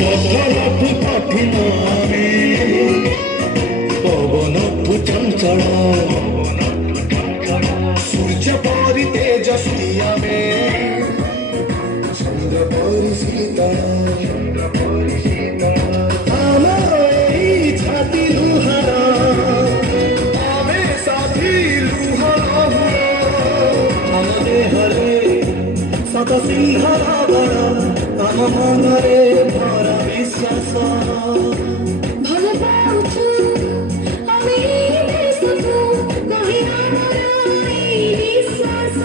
ପଥରଠୁ କଠିନ ଆମେ ପବନଠୁ ଚଞ୍ଚଳ ସୂର୍ଯ୍ୟ ପରି ତେଜସ୍ୱୀ ଆମେ ଚନ୍ଦ୍ର ପରି ଶୀତଳ ଆମର ଏଇ ଛାତି ଲୁହାର ଆମେ ସାଥୀ ଲୁହାର ଆମ ଦେହରେ ଶତ ସିଂହର ବଳ ଆମ ମନରେ ଭରା ବିଶ୍ୱାସ ଭଲ ପାଉଛୁ ଆମେ ଦେଶକୁ କହି ଆମର ଏଇ ବିଶ୍ୱାସ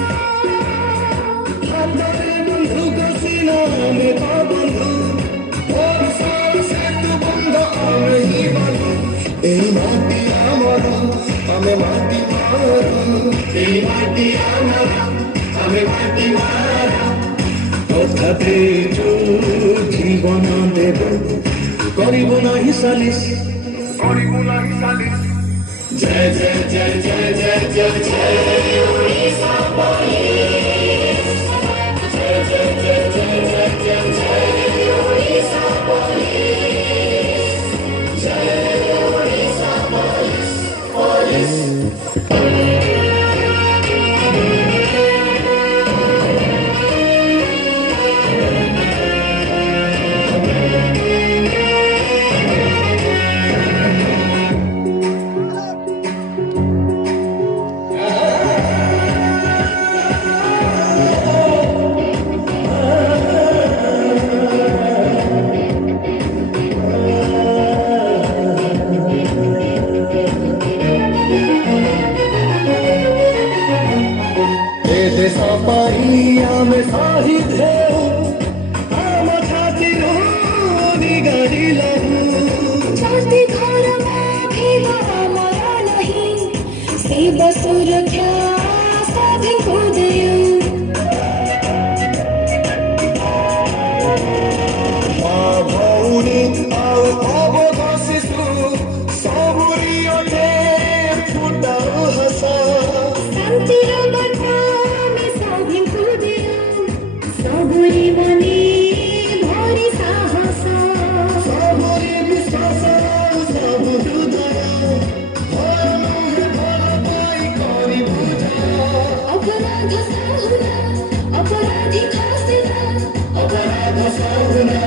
ହାତରେ ବନ୍ଧୁକ ସିନା ଆମେ ତ ବନ୍ଧୁ ଓଡ଼ିଶାର ସେତୁ ବନ୍ଧ ଆମେ ହିଁ ବନ୍ଧୁ ଏଇ ମାଟି ଆମର ଆମେ ମାଟି ମାର ଏଇ ମାଟି ଆମର ଆମେ ମାଟି ମାର ତଥାପି ଜୀବନ ଦେବ କରିବୁ ନାହିଁ ସାଲିସ କରିବୁ ନାହିଁ ସାଲିସ ଜୟ ଜୟ ଜୟ ଜୟ ଜୟ ଜୟ ଜୟ ଓଡ଼ିଶା ପୋଲିସ ଜୟ ଜୟ ଜୟ ଜୟ ଜୟ ଜୟ ଜୟ ଓଡ଼ିଶା ପୋଲିସ ଜୟ ଓଡ଼ିଶା ପୋଲିସ ପୋଲିସ देश ଆମେ ଶହୀଦ ହେଉ ଆମ ଛାତିରୁ ନିଗାଡ଼ିଲୁ जाति धर्म भेद ଆମର ନାହିଁ ଶିବ ସୁରକ୍ଷା ସାଧୀଙ୍କୁ ଦେଉ ମା ଭଉଣୀ ଆଉ ଅବୋଧ ଶିଶୁ ସବୁରି ଅଟେ ଫୁଟାଉ ହସ ଶାନ୍ତିର ବାର୍ତ୍ତା ଆମେ ସାଧୀଙ୍କୁ ଦେଉ ସବୁରି ମନେ ଭରି ସାହସ ସବୁରି ବିଶ୍ୱାସ ସବୁ ହୃଦୟ ଭୟ ନୁହେଁ ଭଲ ପାଇ କରିବୁ ଅପରାଧ ସାହୁନା ଅପରାଧୀ ଖାସେନା ଅପରାଧ ସହୁନା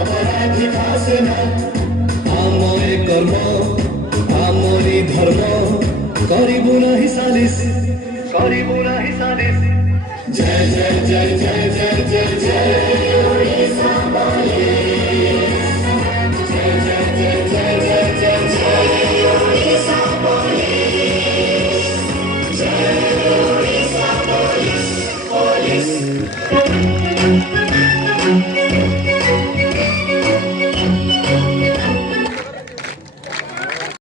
ଅପରାଧୀ ଖାସେନା ଆମ ଏ କର୍ମ ଆମରି ଧର୍ମ କରିବୁ ନାହିଁ ସାଲିସ କରିବୁ ନାହିଁ ସାଲିସ ଜୟ ଜୟ ଜୟ ଜୟ ଜୟ ଜୟ ଜୟ